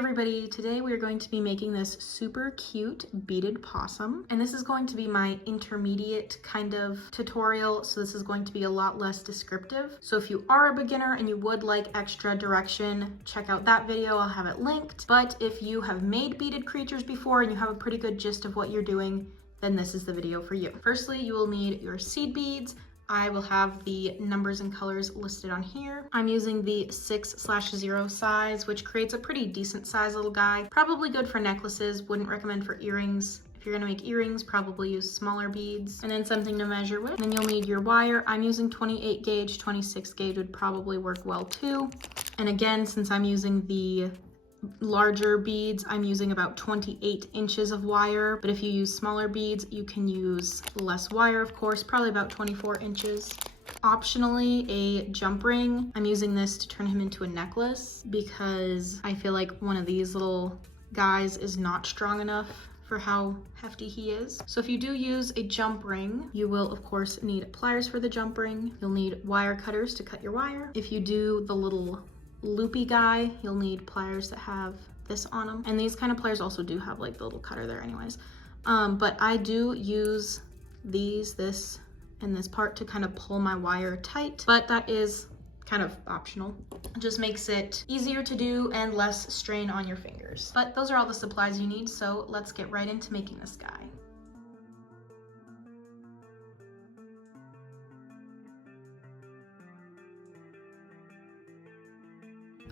everybody, today we are going to be making this super cute beaded possum, and this is going to be my intermediate kind of tutorial, so this is going to be a lot less descriptive. So if you are a beginner and you would like extra direction, check out that video, I'll have it linked. But if you have made beaded creatures before and you have a pretty good gist of what you're doing, then this is the video for you. Firstly, you will need your seed beads. I will have the numbers and colors listed on here. I'm using the 6/0 size, which creates a pretty decent size little guy. Probably good for necklaces, wouldn't recommend for earrings. If you're gonna make earrings, probably use smaller beads. And then something to measure with. And then you'll need your wire. I'm using 28 gauge, 26 gauge would probably work well too. And again, since I'm using the larger beads, I'm using about 28 inches of wire, but if you use smaller beads, you can use less wire, of course, probably about 24 inches. Optionally, a jump ring. I'm using this to turn him into a necklace because I feel like one of these little guys is not strong enough for how hefty he is. So if you do use a jump ring, you will of course need pliers for the jump ring. You'll need wire cutters to cut your wire. If you do the little loopy guy, you'll need pliers that have this on them, and these kind of pliers also do have like the little cutter there anyways, but I do use this and this part to kind of pull my wire tight, but that is kind of optional. It just makes it easier to do and less strain on your fingers. But those are all the supplies you need, so let's get right into making this guy.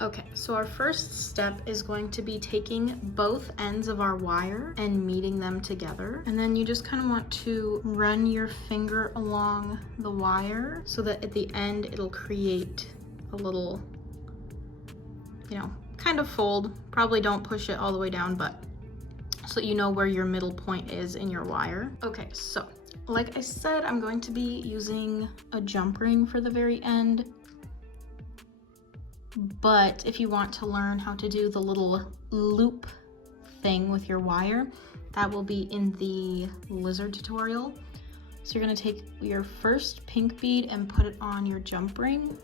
Okay, so our first step is going to be taking both ends of our wire and meeting them together. And then you just kind of want to run your finger along the wire so that at the end it'll create a little, kind of fold. Probably don't push it all the way down, but so that you know where your middle point is in your wire. Okay, so like I said, I'm going to be using a jump ring for the very end. But if you want to learn how to do the little loop thing with your wire, that will be in the lizard tutorial. So you're going to take your first pink bead and put it on your jump ring.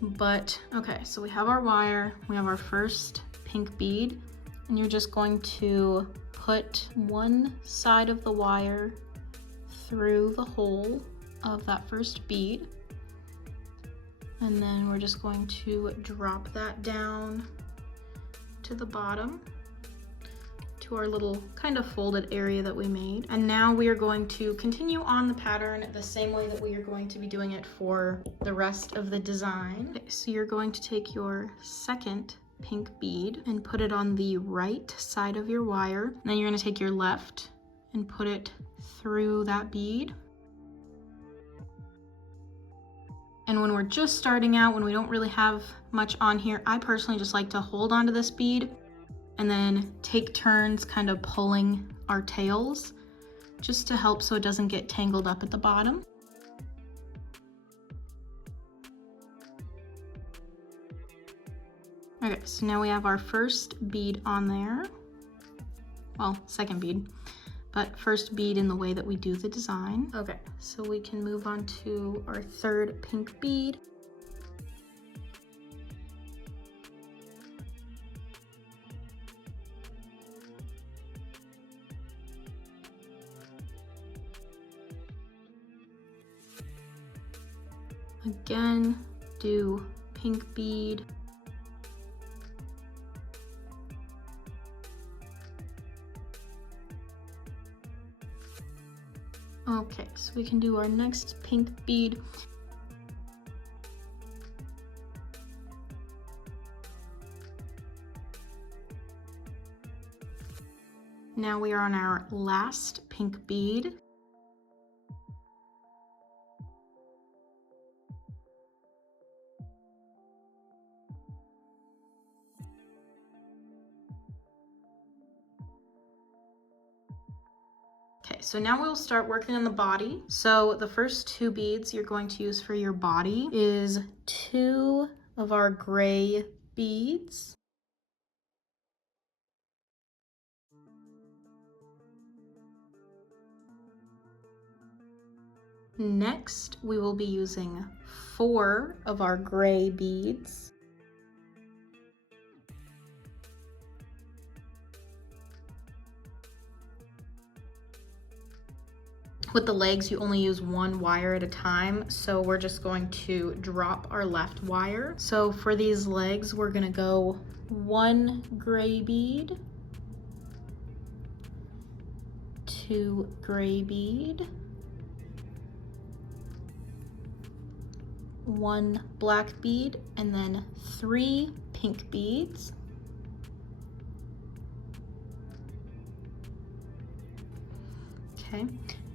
But okay, so we have our wire, we have our first pink bead, and you're just going to put one side of the wire through the hole of that first bead. And then we're just going to drop that down to the bottom to our little kind of folded area that we made. And now we are going to continue on the pattern the same way that we are going to be doing it for the rest of the design. Okay, so you're going to take your second pink bead and put it on the right side of your wire. And then you're going to take your left and put it through that bead. And when we're just starting out, when we don't really have much on here, I personally just like to hold onto this bead and then take turns kind of pulling our tails just to help so it doesn't get tangled up at the bottom. Okay, so now we have our first bead on there. Well, second bead. But first bead in the way that we do the design. Okay, so we can move on to our third pink bead. Again, do pink bead. Okay, so we can do our next pink bead. Now we are on our last pink bead. Okay, so now we'll start working on the body. So the first two beads you're going to use for your body is 2 of our gray beads. Next, we will be using 4 of our gray beads. with the legs, you only use one wire at a time. So we're just going to drop our left wire. So for these legs, we're gonna go 1 gray bead, 2 gray bead, 1 black bead, and then 3 pink beads. Okay,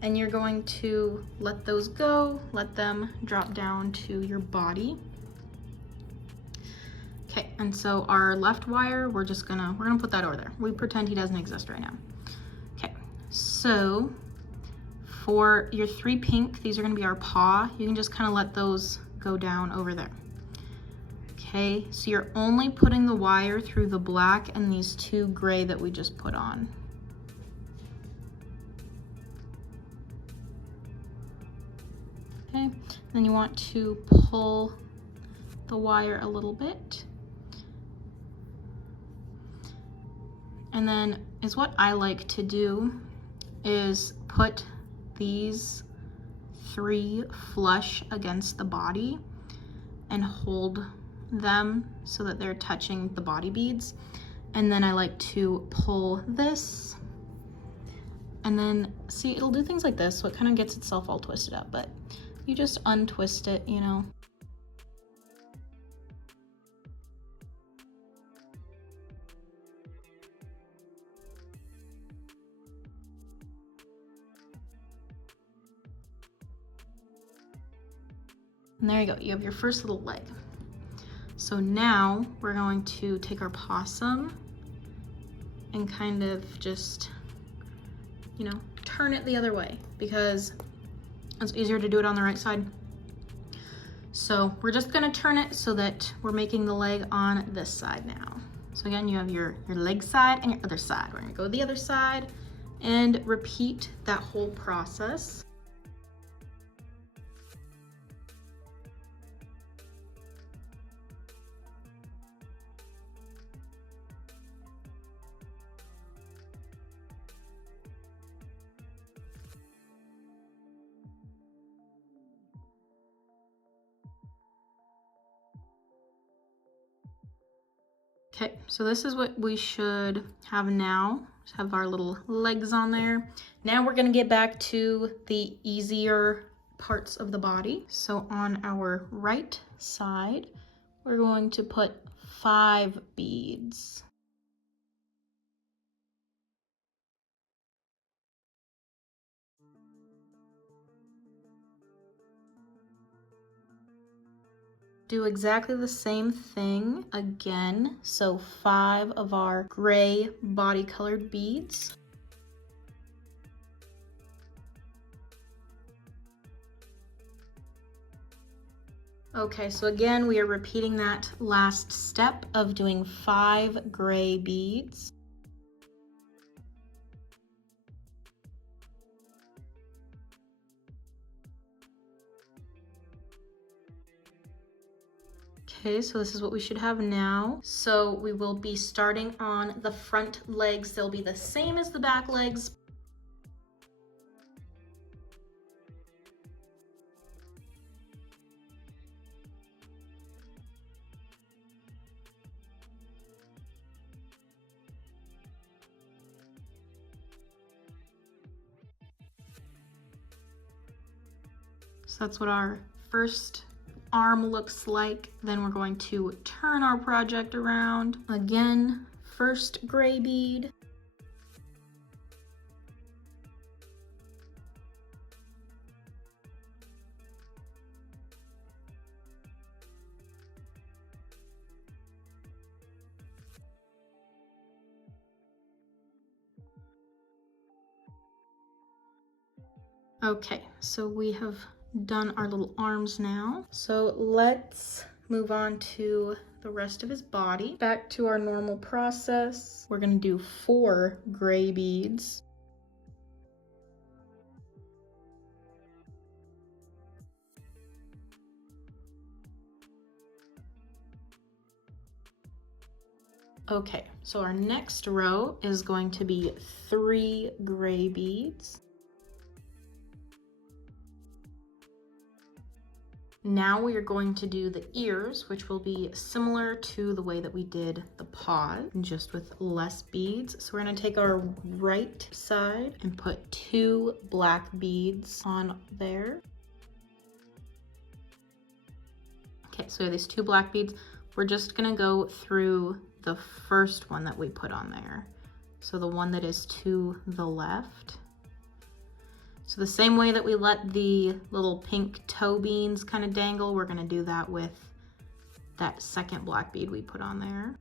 and you're going to let those go, let them drop down to your body. Okay, and so our left wire, we're gonna put that over there. We pretend he doesn't exist right now. Okay, so for your 3 pink, these are gonna be our paw. You can just kind of let those go down over there. Okay, so you're only putting the wire through the black and these 2 gray that we just put on. Okay, then you want to pull the wire a little bit. And then is what I like to do is put these 3 flush against the body and hold them so that they're touching the body beads. And then I like to pull this, and then see, it'll do things like this, so it kind of gets itself all twisted up, but you just untwist it, you know. And there you go, you have your first little leg. So now we're going to take our possum and kind of just, you know, turn it the other way because it's easier to do it on the right side. So we're just gonna turn it so that we're making the leg on this side now. So again, you have your leg side and your other side. We're gonna go the other side and repeat that whole process. Okay, so this is what we should have now. Just have our little legs on there. Now we're gonna get back to the easier parts of the body. So on our right side, we're going to put 5 beads. Do exactly the same thing again. So 5 of our gray body colored beads. Okay, so again, we are repeating that last step of doing 5 gray beads. Okay, so this is what we should have now. So we will be starting on the front legs. They'll be the same as the back legs. So that's what our first arm looks like. Then we're going to turn our project around. Again, first gray bead. Okay, so we have done our little arms now. So let's move on to the rest of his body. Back to our normal process. We're gonna do 4 gray beads. Okay, so our next row is going to be 3 gray beads. now we are going to do the ears, which will be similar to the way that we did the paws, just with less beads. So we're gonna take our right side and put 2 black beads on there. Okay, so we have these 2 black beads. We're just gonna go through the first one that we put on there. So the one that is to the left. So the same way that we let the little pink toe beans kind of dangle, we're gonna do that with that second black bead we put on there.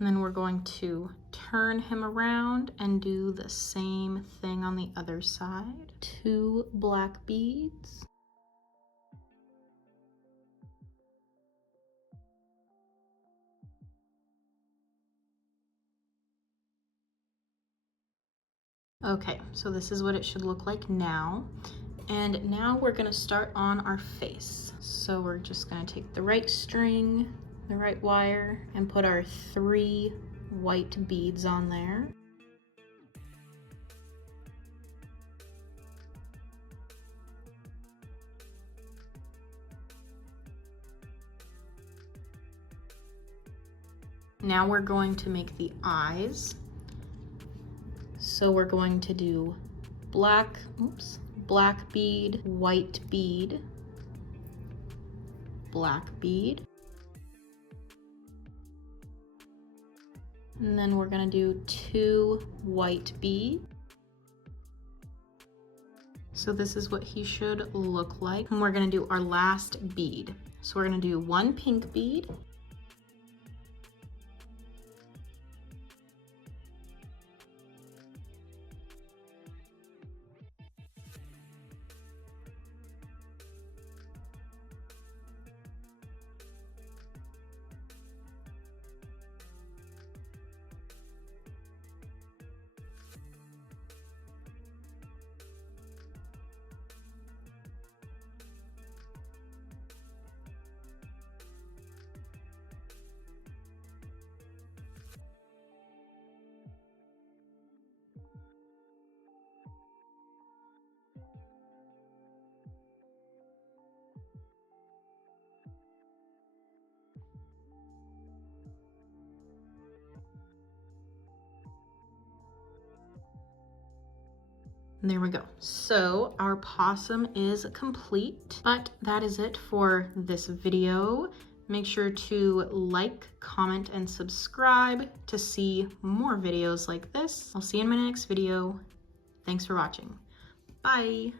And then we're going to turn him around and do the same thing on the other side. 2 black beads. Okay, so this is what it should look like now. And now we're gonna start on our face. So we're just gonna take the right string, the right wire, and put our 3 white beads on there. Now we're going to make the eyes. So we're going to do black bead, white bead, black bead. And then we're gonna do 2 white beads. So this is what he should look like. And we're gonna do our last bead. So we're gonna do 1 pink bead, and there we go. So our possum is complete, but that is it for this video. Make sure to like, comment, and subscribe to see more videos like this. I'll see you in my next video. Thanks for watching. Bye.